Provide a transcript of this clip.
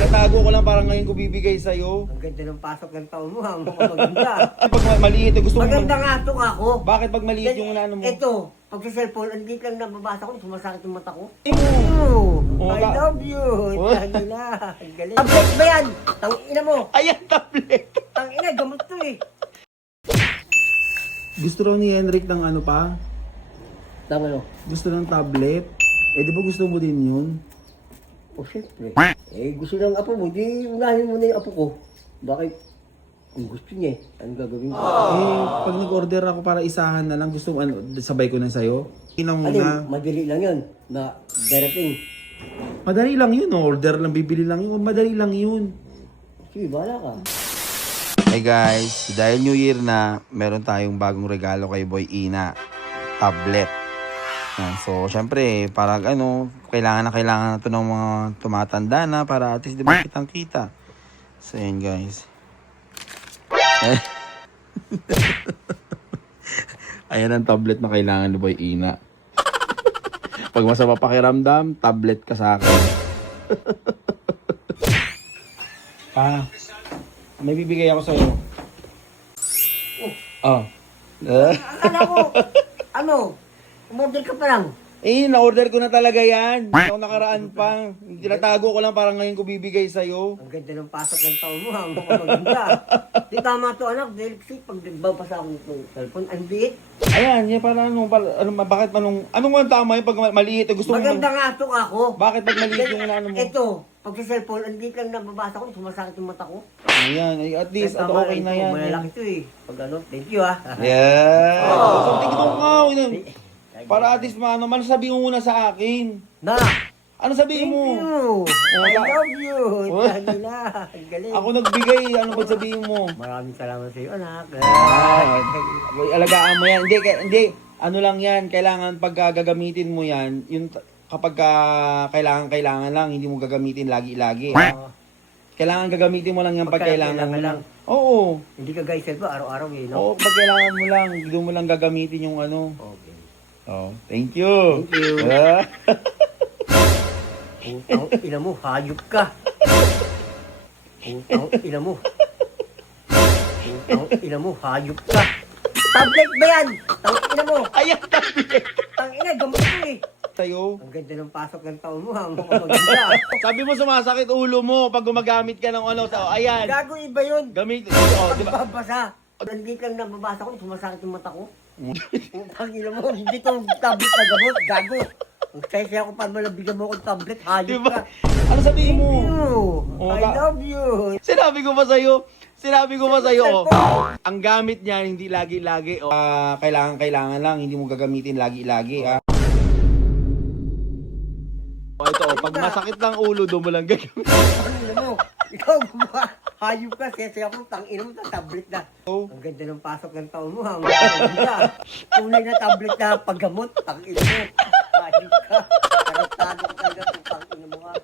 Tinatago ko lang parang ngayon ko bibigay sa'yo. Ang ganda ng pasok ng taon mo, ha? Mukhang maganda. Pag maliit, gusto mo... Maganda nga ito ako. Bakit pag maliit yung ano mo? Ito, pag sa cellphone, hindi lang nababasa ko, sumasakit yung mata ko. Oh, I love you. Sabi na. Ang galing. Tablet ba yan? Tangina mo. Ayan, tablet. Tangina, gamot to eh. Gusto raw ni Henrik ng ano pa? Tang ano? Gusto ng tablet? Eh, di ba gusto mo din yun? O syempre. Eh, gusto ng apo mo, di unahin mo na yung apo ko. Bakit? Kung gusto niya eh, anong gagawin ko? Eh, pag nag-order ako para isahan na lang, gusto mo, ano, sabay ko na sa'yo? Inang Ano, muna. madali lang yun. Na darating. Madali lang yun, order lang, bibili lang yun. Madali lang yun. Sige, bahala ka. Hey guys, dahil New Year na, meron tayong bagong regalo kay Boy Ina. Tablet. Yan. So, syempre, parang ano, kailangan na ito ng mga tumatanda na para at least di ba kitang-kita. So, yan guys. Ayan ang tablet na kailangan ni Boy Ina. Pag masama pakiramdam, tablet ka sa akin. Pa, may bibigay ako sa'yo. Oh. Akala ko, ano, umorder ka pa lang. Eh, na-order ko na talaga yan. Ako nakaraan pang. Tinatago ko lang parang ngayon ko bibigay sa'yo. Ang ganda ng pasok ng taon mo, ha? Mukhang maganda. Di tama to, anak. Dahil kasi pag nagbabasa ako ng cellphone, ang liit. Ayan, yan para bakit manong, anong ang tama yung pag maliit? Gusto mo Maganda nga to ako. bakit pag maliit yung ano mo? Ito, pag sa cellphone, ang liit lang nababasa ko, sumasakit yung mata ko. Ayan, ay, at least, Tama, okay na ito, yan. Malalaki to eh. Pag ano, thank you ha. Yeah. So, tingin mo nga. Para at least, ano sabihin mo muna sa akin? Na! Ano sabihin Thank mo? you! I love you! Sabi na, ang galing. Ako nagbigay, ano ba sabihin mo? Maraming salamat sa iyo, anak. Boy, alagaan mo yan. Hindi. Ano lang yan, kailangan pag gagamitin mo yan, yung kapag kailangan lang, hindi mo gagamitin lagi-lagi. Kailangan gagamitin mo lang yan pag kailangan mo lang. Oo. Hindi ka guys, ba araw-araw eh, no? Oo, pag kailangan mo lang, hindi mo lang gagamitin yung ano. Okay. Oh, thank you. Thank you. Ah. Putang ina mo, hayop ka. Putang ina mo. Putang ina mo, hayop ka. Tablet ba yan? Tang ina mo. Ayan, tablet. Tang ina, gamot ko eh. Sa'yo. Ang ganda ng pasok ng taon mo, ha? Mukhang maganda. Sabi mo sumasakit ulo mo pag gumagamit ka ng ano. So, ayan. Gago iba yun. Gamit. Oh, di ba? Pagbabasa. Hindi lang nababasa ko, sumasakit yung mata ko. Putang ina mo, hindi to tablet na gamot, gago. Ang saya ko pa malabigyan mo akong tablet, hayop Diba? ka. Ano sabihin mo? You, I love you. Sinabi ko ba sa'yo, ang gamit niyan hindi lagi-lagi. Kailangan lang, hindi mo gagamitin lagi-lagi. Ito, pag masakit lang ulo, doon mo lang gagawin. Ang ina mo, ikaw gumawa. Hayop ka, saya ko, tangina mo, tablet na. Ang ganda ng pasok ng taon mo, ha? Ang ganda. Tunay na tablet na paggamot, tangina mo. Hayop ka. Tarantado ka talaga, tangina mo, ha?